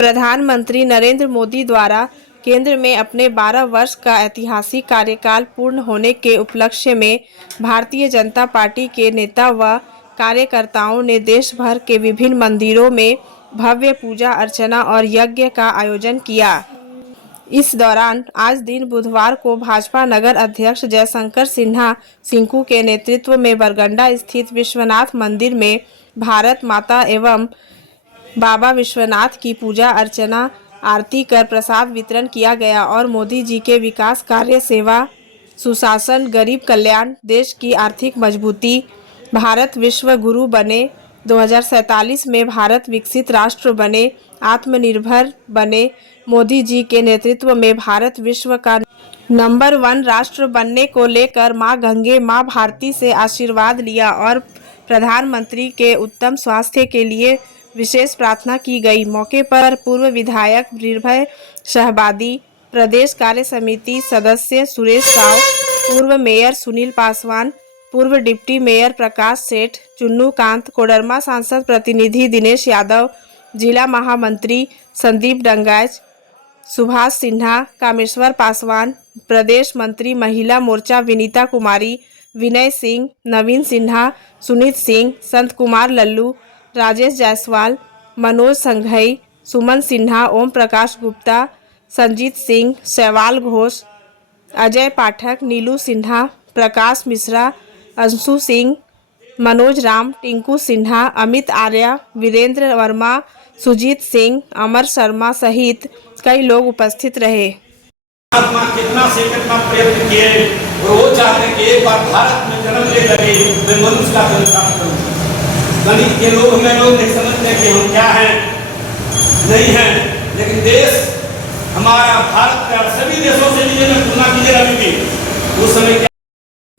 प्रधानमंत्री नरेंद्र मोदी द्वारा केंद्र में अपने 12 वर्ष का ऐतिहासिक कार्यकाल पूर्ण होने के उपलक्ष्य में भारतीय जनता पार्टी के नेता व कार्यकर्ताओं ने देश भर के विभिन्न मंदिरों में भव्य पूजा अर्चना और यज्ञ का आयोजन किया। इस दौरान आज दिन बुधवार को भाजपा नगर अध्यक्ष जयशंकर सिन्हा सिंकू के नेतृत्व में बरगंडा स्थित विश्वनाथ मंदिर में भारत माता एवं बाबा विश्वनाथ की पूजा अर्चना आरती कर प्रसाद वितरण किया गया और मोदी जी के विकास कार्य, सेवा, सुशासन, गरीब कल्याण, देश की आर्थिक मजबूती, भारत विश्व गुरु बने, 2047 में भारत विकसित राष्ट्र बने, आत्मनिर्भर बने, मोदी जी के नेतृत्व में भारत विश्व का नंबर 1 राष्ट्र बनने को लेकर मां गंगे मां भारती से आशीर्वाद लिया और प्रधानमंत्री के उत्तम स्वास्थ्य के लिए विशेष प्रार्थना की गई। मौके पर पूर्व विधायक निर्भय शहबादी, प्रदेश कार्य समिति सदस्य सुरेश साव, पूर्व मेयर सुनील पासवान, पूर्व डिप्टी मेयर प्रकाश सेठ, चुन्नू कांत, कोडरमा सांसद प्रतिनिधि दिनेश यादव, जिला महामंत्री संदीप डंगाच, सुभाष सिन्हा, कामेश्वर पासवान, प्रदेश मंत्री महिला मोर्चा विनीता कुमारी, विनय सिंह, नवीन सिन्हा, सुनीत सिंह, संत कुमार लल्लू, राजेश जायसवाल, मनोज संघई, सुमन सिन्हा, ओम प्रकाश गुप्ता, संजीत सिंह, शैवाल घोष, अजय पाठक, नीलू सिन्हा, प्रकाश मिश्रा, अंशु सिंह, मनोज राम, टिंकू सिन्हा, अमित आर्या, वीरेंद्र वर्मा, सुजीत सिंह, अमर शर्मा सहित कई लोग उपस्थित रहे। महात्मा कितना से कितना प्रयत्न किए और वो चाहते हैं कि एक बार भारत में जन्म ले करके मैं मनुष्य का जन्म प्राप्त करूं। गणित के लोग में लोग नहीं समझते कि हम क्या हैं, नहीं हैं, लेकिन देश हमारा भारत का सभी देशों से लीजिए ना, तुलना कीजिए अभी भी उस समय क्या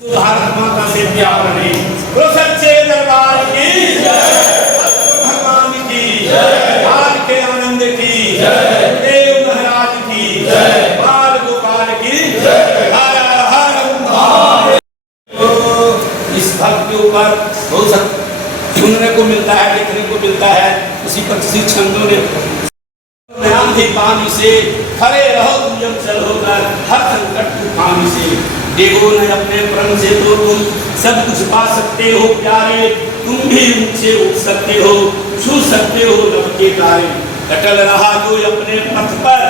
भारत माता से प्यार नहीं। वो सच्चे दरबार की जय, भगवान की जय, आज के आनंद की जय, देव महाराज की जय, बाल गोपाल की जय, हर हर महादेव। इस भक्त के ऊपर बहुत सुनने को मिलता है, देखने को मिलता है। उसी पर किसी छंदों ने ध्यान थी पानी से खड़े रहो तुम चलो कर हर संकट तूफान से देखो न अपने प्रण से तो तुम सब कुछ पा सकते हो प्यारे, तुम भी ऊंचे उठ सकते हो, छू सकते हो लब के तारे। अटल रहा जो अपने पथ पर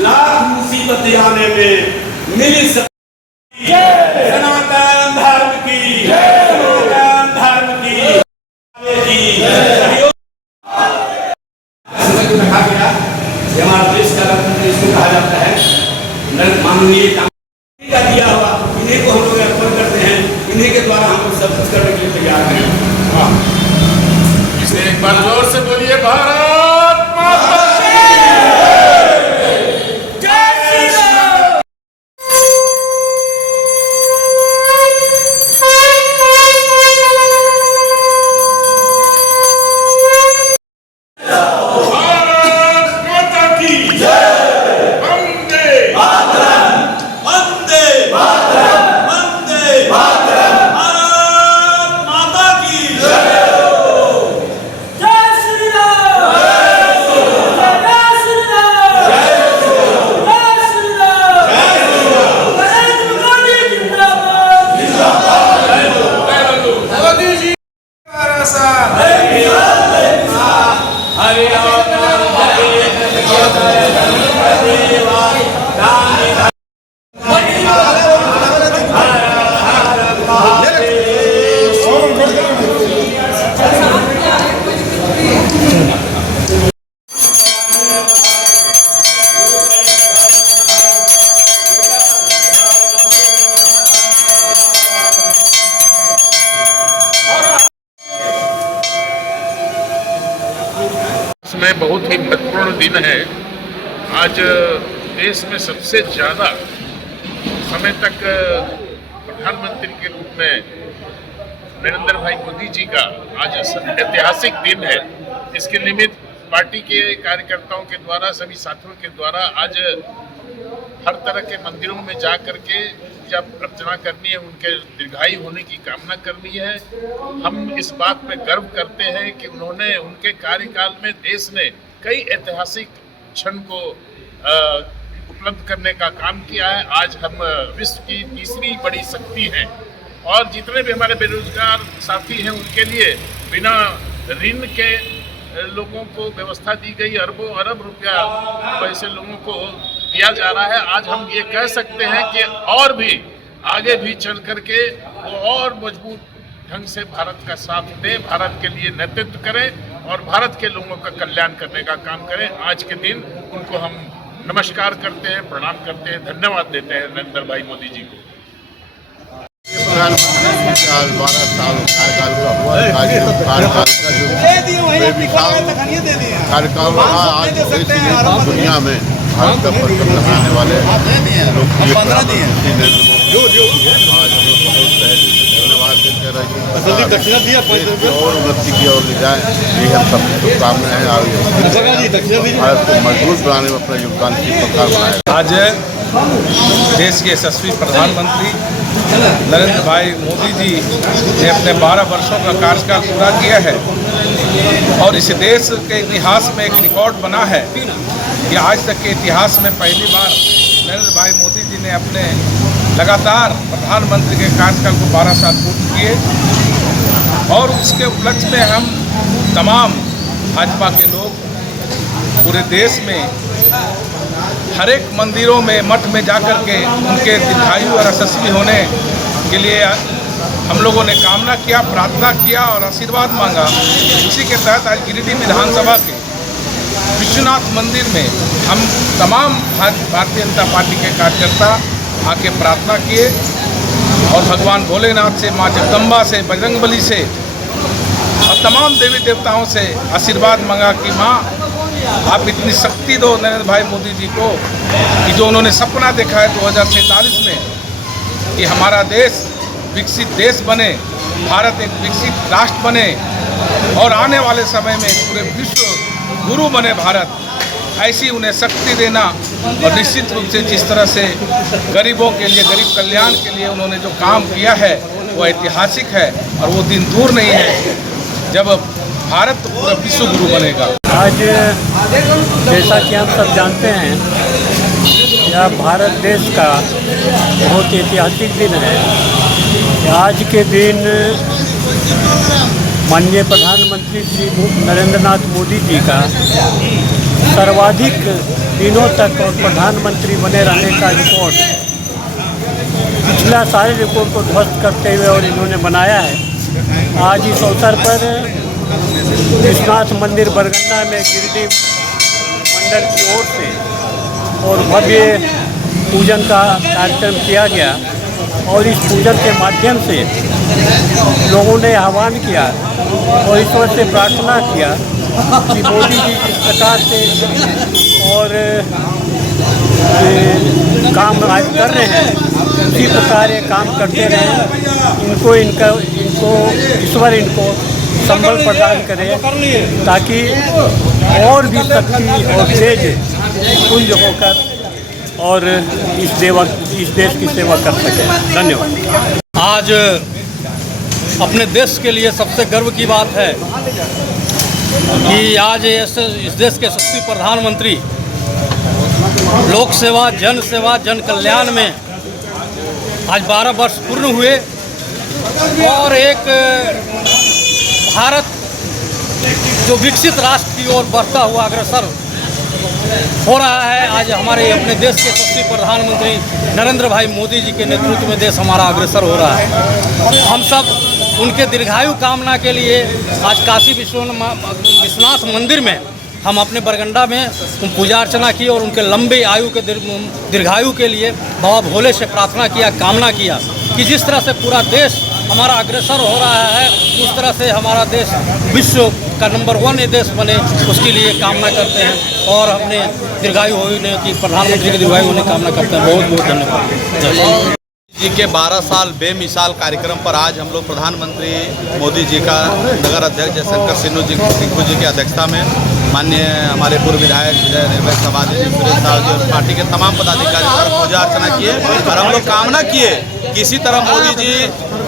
लाख मुसीबत आने में मिली सनातन धर्म की सनातन धर्म की कहा गया हमारा देश का रत्न इसको कहा जाता है माननीय का दिया हुआ, इन्हीं को हम लोग अर्पण करते हैं, इन्हीं के द्वारा हम सब कुछ करने के लिए तैयार हैं। इसे एक बार जोर से बोलिए, भारत माता में बहुत ही महत्वपूर्ण दिन है। आज देश में सबसे ज़्यादा समय तक प्रधानमंत्री के रूप में नरेंद्र भाई मोदी जी का आज ऐतिहासिक दिन है। इसके निमित्त पार्टी के कार्यकर्ताओं के द्वारा, सभी साथियों के द्वारा आज हर तरह के मंदिरों में जा कर के पूजा अर्चना करनी है, उनके दीर्घायु होने की कामना करनी है। हम इस बात पे गर्व करते हैं कि उन्होंने उनके कार्यकाल में देश ने कई ऐतिहासिक क्षण को उपलब्ध करने का काम किया है। आज हम विश्व की तीसरी बड़ी शक्ति हैं और जितने भी हमारे बेरोजगार साथी हैं उनके लिए बिना ऋण के लोगों को व्यवस्था दी गई। अरबों अरब रुपया पैसे लोगों को दिया जा रहा है। आज हम ये कह सकते हैं कि और भी आगे भी चल करके वो और मजबूत ढंग से भारत का साथ दें, भारत के लिए नेतृत्व करें और भारत के लोगों का कल्याण करने का काम करें। आज के दिन उनको हम नमस्कार करते हैं, प्रणाम करते हैं, धन्यवाद देते हैं नरेंद्र भाई मोदी जी को। प्रधानमंत्री का 12 साल कार्यकाल का हुआ कार्यकाल का जो बेमिसाल कार्यकाल रहा। आज दुनिया में भारत का परचम लहराने वाले लोकप्रिय प्रधानमंत्री नरेंद्र मोदी आज हम लोग बहुत तहे से धन्यवाद देते रहे और उन्नति की ओर ले जाए, ये हम सब शुभकामनाएं हैं। भारत को मजबूत बनाने में अपना योगदान किस प्रकार बनाया। आज देश के यशस्वी प्रधानमंत्री नरेंद्र भाई मोदी जी ने अपने 12 वर्षों का कार्यकाल पूरा किया है और इस देश के इतिहास में एक रिकॉर्ड बना है कि आज तक के इतिहास में पहली बार नरेंद्र भाई मोदी जी ने अपने लगातार प्रधानमंत्री के कार्यकाल को 12 साल पूर्ण किए और उसके उपलक्ष्य में हम तमाम भाजपा के लोग पूरे देश में हर एक मंदिरों में मठ में जाकर के उनके दीर्घायु और यशस्वी होने के लिए हम लोगों ने कामना किया, प्रार्थना किया और आशीर्वाद मांगा। इसी के तहत आज गिरिडीह विधानसभा के विश्वनाथ मंदिर में हम तमाम भारतीय जनता पार्टी के कार्यकर्ता आके प्रार्थना किए और भगवान भोलेनाथ से, माँ जगदम्बा से, बजरंगबली से और तमाम देवी देवताओं से आशीर्वाद मांगा कि माँ आप इतनी शक्ति दो नरेंद्र भाई मोदी जी को कि जो उन्होंने सपना देखा है 2047 में कि हमारा देश विकसित देश बने, भारत एक विकसित राष्ट्र बने और आने वाले समय में पूरे विश्व गुरु बने भारत, ऐसी उन्हें शक्ति देना। और निश्चित रूप से जिस तरह से गरीबों के लिए, गरीब कल्याण के लिए उन्होंने जो काम किया है वो ऐतिहासिक है और वो दिन दूर नहीं है जब भारत पूरा विश्व गुरु बनेगा। आज जैसा कि हम सब जानते हैं, यह भारत देश का बहुत ऐतिहासिक दिन है। आज के दिन माननीय प्रधानमंत्री श्री नरेंद्र मोदी जी का सर्वाधिक दिनों तक और प्रधानमंत्री बने रहने का रिकॉर्ड, पिछला सारे रिकॉर्ड को ध्वस्त करते हुए और इन्होंने बनाया है। आज इस अवसर पर विश्वनाथ मंदिर बरगन्ना में गिरिडीह मंडल की ओर से और भव्य पूजन का कार्यक्रम किया गया और इस पूजन के माध्यम से लोगों ने आह्वान किया और ईश्वर से प्रार्थना किया कि मोदी जी जिस प्रकार से और काम आज कर रहे हैं उसी प्रकार ये काम करते रहें। इनको ईश्वर इनको संबल प्रदान करें ताकि और भी शक्ति और तेज पुंज होकर और इस देश की सेवा कर सकें। धन्यवाद। आज अपने देश के लिए सबसे गर्व की बात है कि आज इस देश के यशस्वी प्रधानमंत्री लोक सेवा, जन कल्याण में आज 12 वर्ष पूर्ण हुए और एक भारत जो विकसित राष्ट्र की ओर बढ़ता हुआ अग्रसर हो रहा है। आज हमारे अपने देश के यशस्वी प्रधानमंत्री नरेंद्र भाई मोदी जी के नेतृत्व में देश हमारा अग्रसर हो रहा है। हम सब उनके दीर्घायु कामना के लिए आज काशी विश्वनाथ मंदिर में हम अपने बरगंडा में पूजा अर्चना की और उनके लंबे आयु के दीर्घायु के लिए बाबा भोले से प्रार्थना किया, कामना किया कि जिस तरह से पूरा देश हमारा अग्रसर हो रहा है उस तरह से हमारा देश विश्व का नंबर 1 देश बने, उसके लिए कामना करते हैं और अपने दीर्घायु होने की, प्रधानमंत्री के दीर्घायु होने की कामना करते हैं। बहुत बहुत धन्यवाद। जी के 12 साल बेमिसाल कार्यक्रम पर आज हम लोग प्रधानमंत्री मोदी जी का नगर अध्यक्ष जयशंकर सिन्हू जी की अध्यक्षता में माननीय हमारे पूर्व विधायक विजय निर्भय समाधि जी, सुरेश साहु जी और पार्टी के तमाम पदाधिकारी द्वारा पूजा अर्चना किए और हम लोग कामना किए किसी तरह मोदी जी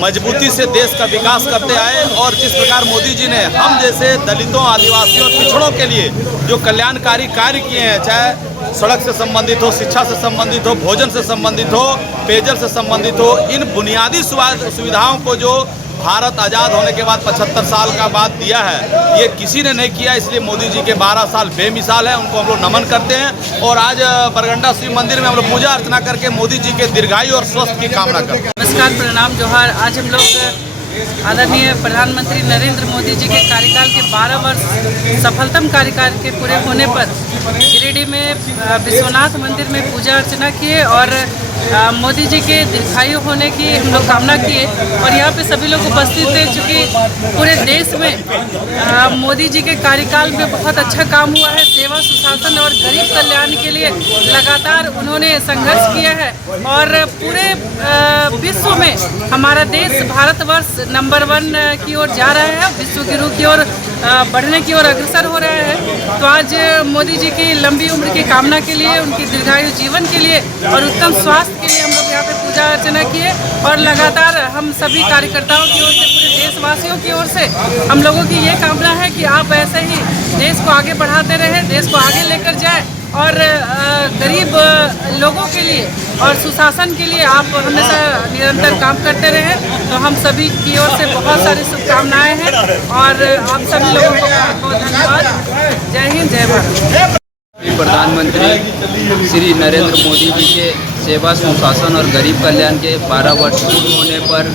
मजबूती से देश का विकास करते आए और जिस प्रकार मोदी जी ने हम जैसे दलितों, आदिवासियों, पिछड़ों के लिए जो कल्याणकारी कार्य किए हैं, चाहे सड़क से संबंधित हो, शिक्षा से संबंधित हो, भोजन से संबंधित हो, पेयजल से संबंधित हो, इन बुनियादी सुविधाओं को जो भारत आज़ाद होने के बाद 75 साल का बाद दिया है, ये किसी ने नहीं किया। इसलिए मोदी जी के 12 साल बेमिसाल है, उनको हम लोग नमन करते हैं। और आज बरगंडा शिव मंदिर में हम लोग पूजा अर्चना करके मोदी जी के दीर्घायु और स्वस्थ की कामना करते हैं। नमस्कार, प्रणाम, जोहार। आज हम लोग आदरणीय प्रधानमंत्री नरेंद्र मोदी जी के कार्यकाल के 12 वर्ष सफलतम कार्यकाल के पूरे होने पर गिरिडीह में विश्वनाथ मंदिर में पूजा अर्चना किए और मोदी जी के दीर्घायु होने की हम लोग कामना किए। और यहाँ पे सभी लोग उपस्थित थे, चूँकि पूरे देश में मोदी जी के कार्यकाल में बहुत अच्छा काम हुआ है। सेवा, सुशासन और गरीब कल्याण के लिए लगातार उन्होंने संघर्ष किया है और पूरे विश्व में हमारा देश भारतवर्ष नंबर 1 की ओर जा रहा है, विश्व गुरु की ओर बढ़ने की ओर अग्रसर हो रहा है। तो आज मोदी जी की लंबी उम्र की कामना के लिए, उनकी दीर्घायु जीवन के लिए और उत्तम स्वास्थ्य के लिए हम लोग यहाँ पे पूजा अर्चना किए। और लगातार हम सभी कार्यकर्ताओं की ओर से, पूरे देशवासियों की ओर से हम लोगों की ये कामना है कि आप ऐसे ही देश को आगे बढ़ाते रहें, देश को आगे लेकर जाएं और गरीब लोगों के लिए और सुशासन के लिए आप हमेशा निरंतर काम करते रहें। तो हम सभी की ओर से बहुत सारी शुभकामनाएं हैं और आप सभी लोगों को बहुत बहुत धन्यवाद। जय हिंद, जय भारत। प्रधानमंत्री श्री नरेंद्र मोदी जी के सेवा, सुशासन और गरीब कल्याण के 12 वर्ष पूर्ण होने पर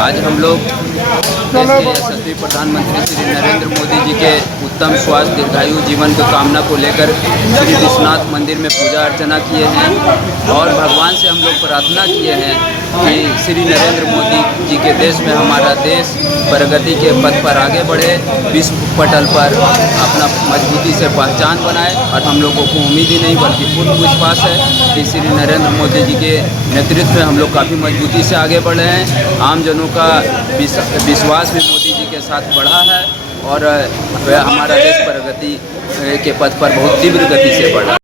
आज हम लोग देश के यशस्वी प्रधानमंत्री श्री नरेंद्र मोदी जी के उत्तम स्वास्थ्य, दीर्घायु जीवन की कामना को लेकर श्री विश्वनाथ मंदिर में पूजा अर्चना किए हैं और भगवान से हम लोग प्रार्थना किए हैं कि श्री नरेंद्र मोदी जी के देश में हमारा देश प्रगति के पथ पर आगे बढ़े, विश्व पटल पर अपना मजबूती से पहचान बनाए। और हम लोगों को उम्मीद ही नहीं बल्कि पूर्ण विश्वास है कि श्री नरेंद्र मोदी जी के नेतृत्व में हम लोग काफ़ी मजबूती से आगे बढ़े हैं। आम जनों का विश्वास भी मोदी जी के साथ बढ़ा है और हमारा देश प्रगति के पथ पर बहुत तीव्र गति से बढ़ा।